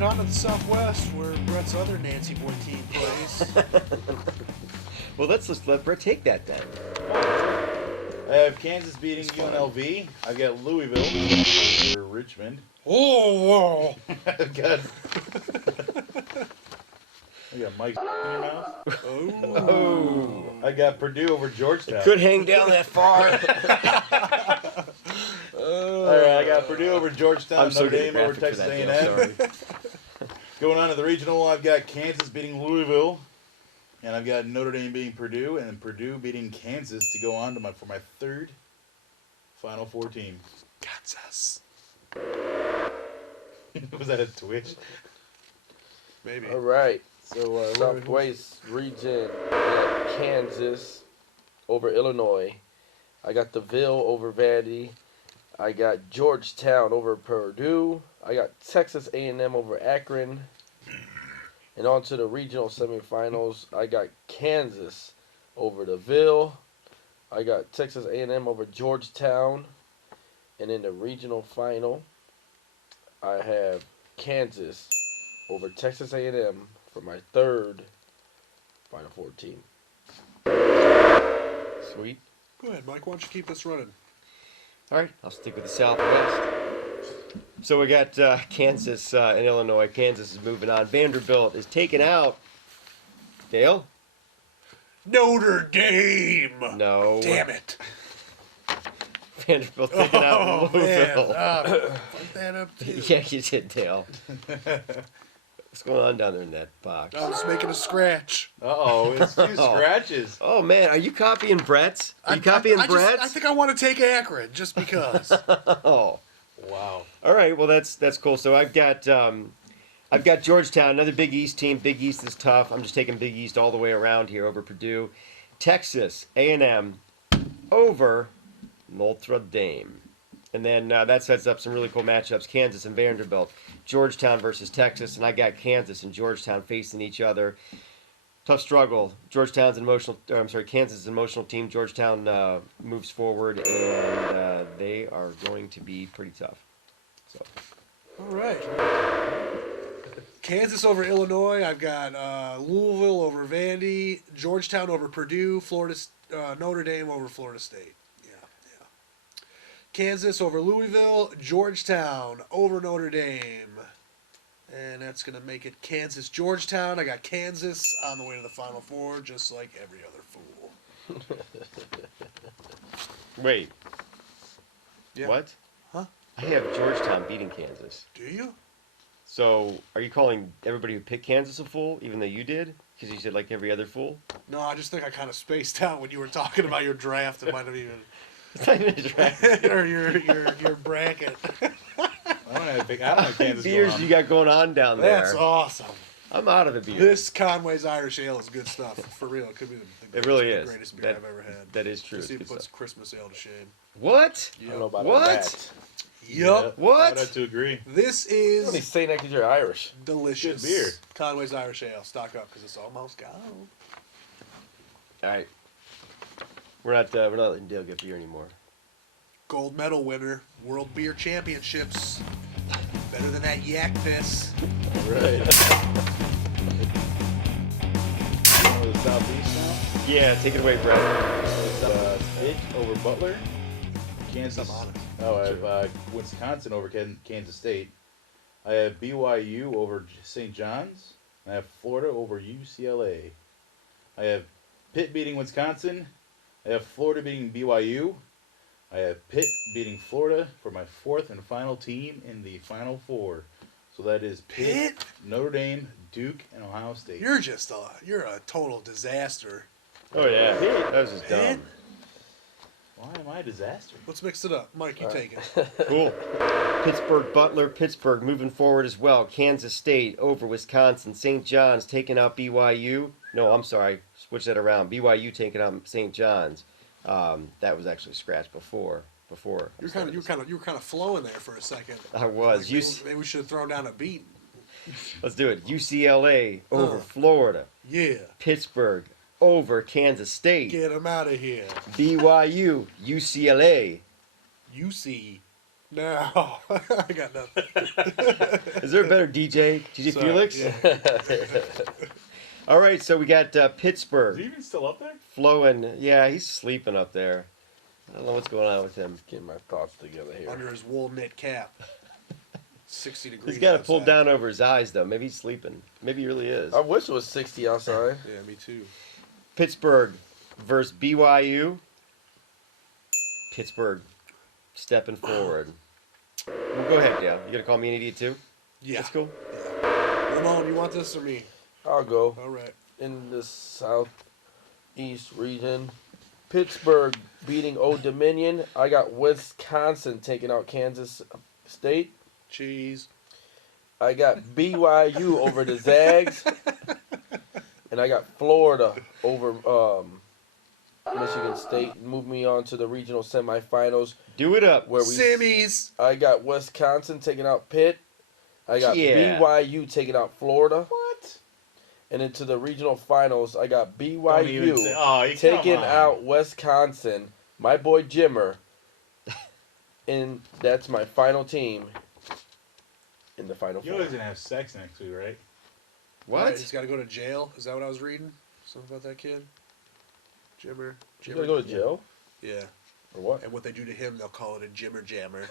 right, on to the Southwest, where Brett's other Nancy Boy team plays. Well, let's just let Brett take that then. I have Kansas beating UNLV. I've got Louisville over Richmond. Oh, I've got Mike's in your mouth. oh. I got Purdue over Georgetown. Could hang down that far. All right, I got Purdue over Georgetown. I'm so Notre Dame getting over graphic Texas for that A&M. deal, sorry. Going on to the regional, I've got Kansas beating Louisville, and I've got Notre Dame beating Purdue, and Purdue beating Kansas to go on to for my third Final Four team. Kansas. Was that a twitch? Maybe. All right. So Southwest region, I got Kansas over Illinois. I got the Ville over Vandy. I got Georgetown over Purdue. I got Texas A&M over Akron. And on to the regional semifinals, I got Kansas over the Ville. I got Texas A&M over Georgetown. And in the regional final, I have Kansas over Texas A&M for my third Final Four team. Sweet. Go ahead, Mike. Why don't you keep this running? All right, I'll stick with the Southwest. So we got Kansas and Illinois. Kansas is moving on. Vanderbilt is taken out. Dale? Notre Dame. No. Damn it. Vanderbilt taken out Louisville. Fuck that up too. Yeah, you did, Dale. What's going on down there in that box? I was making a scratch. Uh-oh, it's two scratches. Oh, man, are you copying Brett's? Are you copying Brett's? I think I want to take Akron just because. Oh. Wow. All right, well that's cool. So I've got Georgetown, another Big East team. Big East is tough. I'm just taking Big East all the way around here over Purdue. Texas A&M over Notre Dame. And then that sets up some really cool matchups. Kansas and Vanderbilt. Georgetown versus Texas. And I got Kansas and Georgetown facing each other. Tough struggle. Kansas is an emotional team. Georgetown moves forward, and they are going to be pretty tough. So, All right. Kansas over Illinois. I've got Louisville over Vandy. Georgetown over Purdue. Notre Dame over Florida State. Yeah. Kansas over Louisville. Georgetown over Notre Dame. And that's going to make it Kansas-Georgetown. I got Kansas on the way to the Final Four, just like every other fool. wait. Yeah. What? Huh? I have Georgetown beating Kansas. Do you? So, are you calling everybody who picked Kansas a fool, even though you did? Because you said like every other fool? No, I just think I kind of spaced out when you were talking about your draft. It might have even... It's not even a draft. or your bracket. I don't have Kansas going beers on. you got going on down there. That's awesome. I'm out of the beer. This Conway's Irish Ale is good stuff. For real. It could be the It really the is. greatest beer I've ever had. That is true. Just It's even good puts stuff. Christmas Ale to shame. What? I don't know about What? that. Yup. What? I'd have to agree. This You only is say that because you're Irish. delicious. Good beer. Conway's Irish Ale. Stock up because it's almost gone. All right. We're not letting Dale get beer anymore. Gold medal winner. World Beer Championships. Better than that yak piss. All right. Going to the Southeast now. Yeah, take it away, Brett. It's Pitt over Butler. Kansas. I'm on it. Oh, I have Wisconsin over Kansas State. I have BYU over St. John's. I have Florida over UCLA. I have Pitt beating Wisconsin. I have Florida beating BYU. I have Pitt beating Florida for my fourth and final team in the Final Four. So that is Pitt, Notre Dame, Duke, and Ohio State. You're a total disaster. Oh yeah, that was just dumb. Why am I a disaster? Let's mix it up. Mike, you take it. Cool. Pittsburgh, Butler, Pittsburgh moving forward as well. Kansas State over Wisconsin. St. John's taking out BYU. No, I'm sorry. Switch that around. BYU taking out St. John's. That was actually scratched before. You were kind of flowing there for a second. I was. Like, maybe we should have thrown down a beat. Let's do it. UCLA over Florida. Yeah. Pittsburgh over Kansas State. Get them out of here. BYU, UCLA. UC. No, I got nothing. Is there a better DJ? DJ Sorry, Felix? yeah. All right, so we got Is he Pittsburgh. even still up there? Flowing. Yeah, he's sleeping up there. I don't know what's going on with him. Getting my thoughts together here. Under his wool knit cap. 60 degrees. He's got it pulled outside. down over his eyes, though. Maybe he's sleeping. Maybe he really is. I wish it was 60 outside. Yeah, me too. Pittsburgh versus BYU. Pittsburgh stepping forward. Well, go ahead, yeah. You gonna call me an idiot too? Yeah. That's cool. Yeah. Ramon, you want this or me? I'll go. All right. In the southeast region, Pittsburgh beating Old Dominion. I got Wisconsin taking out Kansas State. Cheese. I got BYU over the Zags. And I got Florida over Michigan State. Move me on to the regional semifinals. Do it up. Where Sammy's. I got Wisconsin taking out Pitt. I got Yeah. BYU taking out Florida. What? And into the regional finals, I got Don't even BYU say, oh, you taking come on. out Wisconsin. My boy Jimmer. And that's my final team in the final You four. always gonna have sex next week, right? What? Right, he's got to go to jail. Is that what I was reading? Something about that kid? Jimmer. You gonna go to jail? Yeah. Or what? And what they do to him, they'll call it a Jimmer Jammer.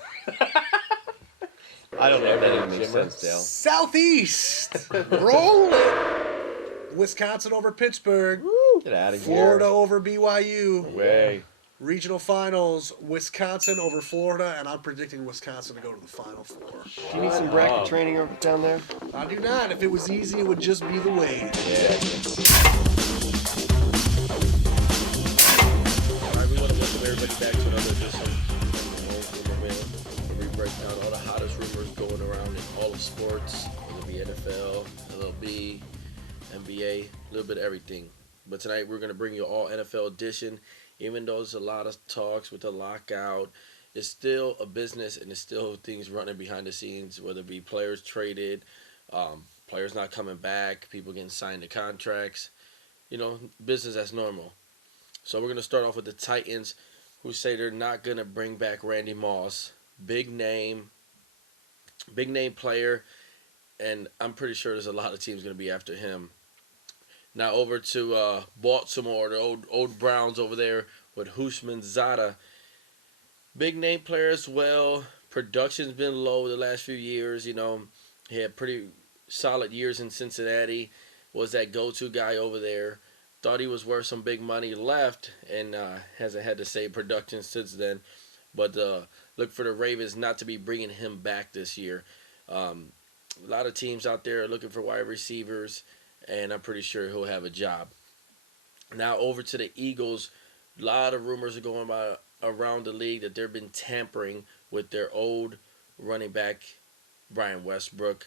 I don't know if that even makes Jimmer. sense, Dale. Southeast. Roll it. Wisconsin over Pittsburgh. Get out of here. Florida over BYU. Way. Regional finals, Wisconsin over Florida, and I'm predicting Wisconsin to go to the Final Four. Do you need some bracket training over down there? I do not. If it was easy, it would just be the way. Alright, we want to welcome everybody back to another edition of Rumor Mill, where we break down all the hottest rumors going around in all of sports, whether it be NFL, MLB, NBA, a little bit of everything. But tonight we're going to bring you all NFL edition. Even though there's a lot of talks with the lockout, it's still a business and it's still things running behind the scenes, whether it be players traded, players not coming back, people getting signed to contracts. You know, business as normal. So we're going to start off with the Titans, who say they're not going to bring back Randy Moss. Big name player, and I'm pretty sure there's a lot of teams going to be after him. Now over to Baltimore, the old Browns over there with Houshman Zada. Big name player as well. Production's been low the last few years. You know, he had pretty solid years in Cincinnati. Was that go-to guy over there. Thought he was worth some big money. Left and hasn't had the same production since then. But look for the Ravens not to be bringing him back this year. A lot of teams out there are looking for wide receivers, and I'm pretty sure he'll have a job. Now over to the Eagles. A lot of rumors are going around the league that they've been tampering with their old running back, Brian Westbrook,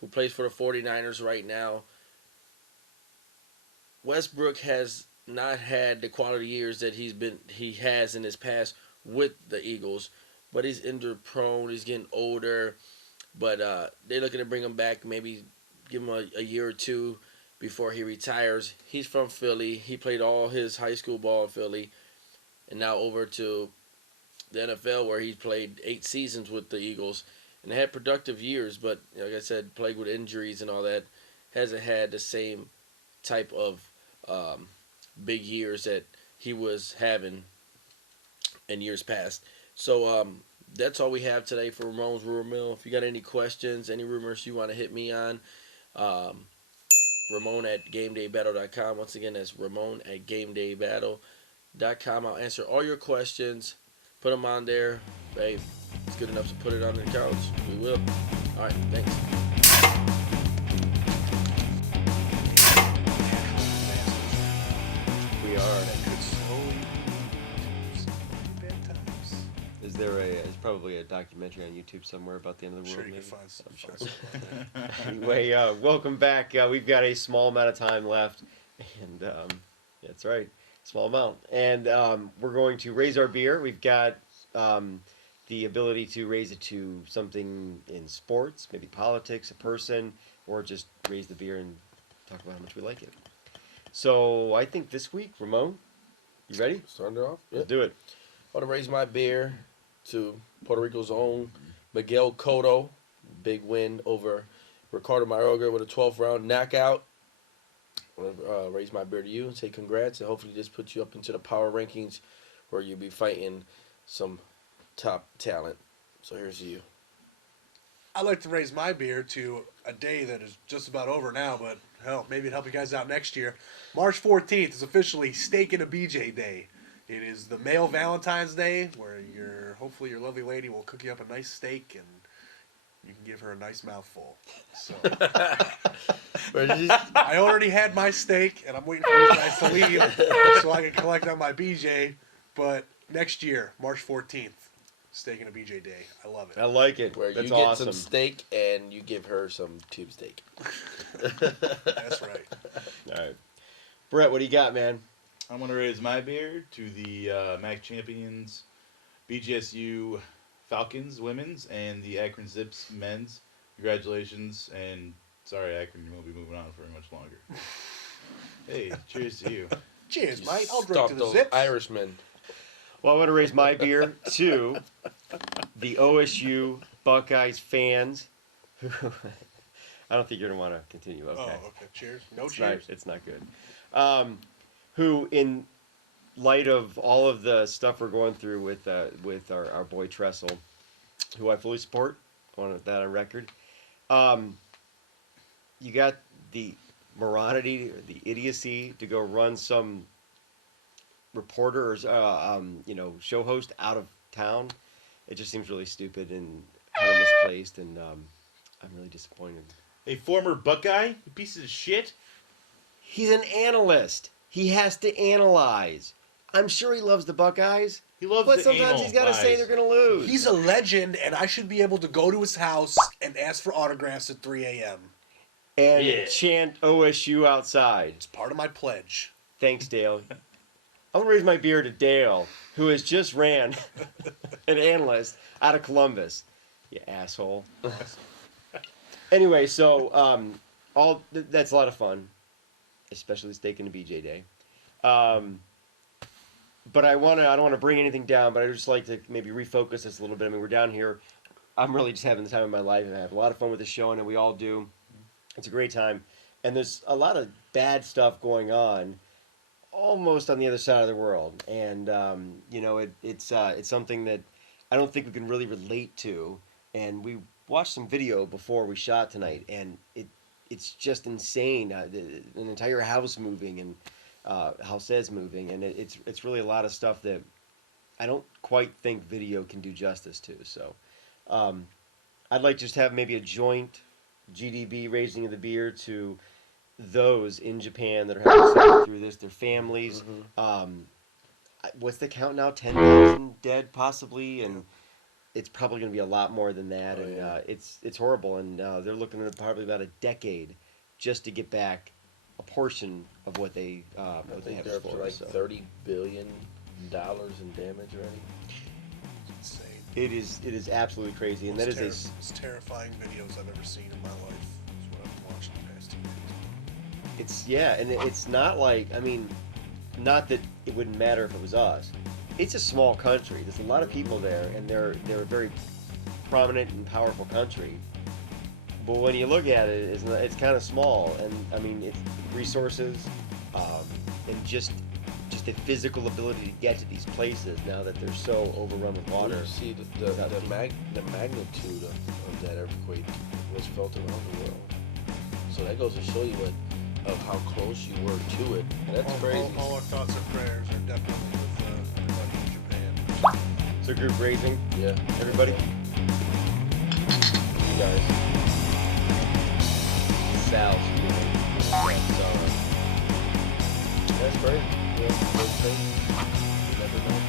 who plays for the 49ers right now. Westbrook has not had the quality years that he has in his past with the Eagles, but he's injury prone. He's getting older, but they're looking to bring him back, maybe give him a year or two before he retires. He's from Philly. He played all his high school ball in Philly, and now over to the NFL where he played 8 seasons with the Eagles and had productive years, but like I said, plagued with injuries and all that, hasn't had the same type of big years that he was having in years past. So that's all we have today for Ramon's Rumor Mill. If you got any questions, any rumors you want to hit me on, Ramon at GameDayBattle.com. Once again, that's Ramon at GameDayBattle.com. I'll answer all your questions. Put them on there. Hey, it's good enough to put it on the couch. We will. All right, thanks. We are. That could slowly bad times. Is there there's probably a documentary on YouTube somewhere about the end of the I'm world? sure you maybe? can find some. I'm sure. Anyway, welcome back. We've got a small amount of time left, and that's right, small amount. And we're going to raise our beer. We've got the ability to raise it to something in sports, maybe politics, a person, or just raise the beer and talk about how much we like it. So I think this week, Ramon, you ready? Starting it off? Let's do it. I want to raise my beer to Puerto Rico's own Miguel Cotto. Big win over Ricardo Mayorga with a 12th round knockout. I want to raise my beer to you and say congrats, and hopefully this puts you up into the power rankings where you'll be fighting some top talent. So here's to you. I'd like to raise my beer to a day that is just about over now, but hell, maybe it'll help you guys out next year. March 14th is officially Steak and a BJ Day. It is the male Valentine's Day where hopefully your lovely lady will cook you up a nice steak and you can give her a nice mouthful. So I already had my steak and I'm waiting for you guys to leave so I can collect on my BJ. But next year, March 14th, Steak and a BJ Day. I love it. I like it. Where That's you get awesome. some steak and you give her some tube steak. That's right. All right. Brett, what do you got, man? I'm going to raise my beer to the MAC champions, BGSU Falcons women's and the Akron Zips men's. Congratulations, and sorry, Akron, you won't be moving on for much longer. Hey, cheers to you. Cheers, mate. I'll drink Stop to the those Zips. Irishmen. Well, I want to raise my beer to the OSU Buckeyes fans. I don't think you're going to want to continue. Okay. Oh, okay. Cheers. No It's cheers. It's not good. Who, in light of all of the stuff we're going through with our boy Tressel, who I fully support, I want that on record. You got the morality or the idiocy to go run some reporter or show host out of town. It just seems really stupid and kind of misplaced, and I'm really disappointed. A former Buckeye, you pieces of shit. He's an analyst. He has to analyze. I'm sure he loves the Buckeyes, He loves but the sometimes anal he's got to say lies. they're going to lose. He's a legend, and I should be able to go to his house and ask for autographs at 3 a.m. and Yeah. chant OSU outside. It's part of my pledge. Thanks, Dale. I'm going to raise my beer to Dale, who has just ran an analyst out of Columbus. You asshole. Anyway, so that's a lot of fun, especially the Steak and the BJ Day. But I don't want to bring anything down, but I'd just like to maybe refocus this a little bit. I mean, we're down here. I'm really just having the time of my life, and I have a lot of fun with the show, and we all do. It's a great time. And there's a lot of bad stuff going on almost on the other side of the world. And, it's something that I don't think we can really relate to. And we watched some video before we shot tonight, and it's just insane. An entire house moving and houses moving, and it's really a lot of stuff that I don't quite think video can do justice to. So I'd like to just have maybe a joint GDB raising of the beer to those in Japan that are having to suffer through this, their families. Mm-hmm. What's the count now? 10,000 dead, possibly, and it's probably going to be a lot more than that. Oh, and yeah. it's horrible, and they're looking at probably about a decade just to get back a portion of what they I had think they're up to before. like So $30 billion in damage already. It's insane. it is absolutely crazy, and that is It's terrifying videos I've ever seen in my life. Is what I've watched in the past 2 days. and it's not like, I mean, not that it wouldn't matter if it was us. It's a small country. There's a lot of people there, and they're a very prominent and powerful country. But when you look at it, it's kind of small, and I mean, it's resources, and just the physical ability to get to these places now that they're so overrun with water. You see the magnitude of that earthquake was felt around the world. So that goes to show you of how close you were to it. And that's crazy. All our thoughts and prayers are definitely with everybody in Japan. So group raising, Yeah. everybody. You guys. Sal's. That's great. Yeah, good thing. You never know.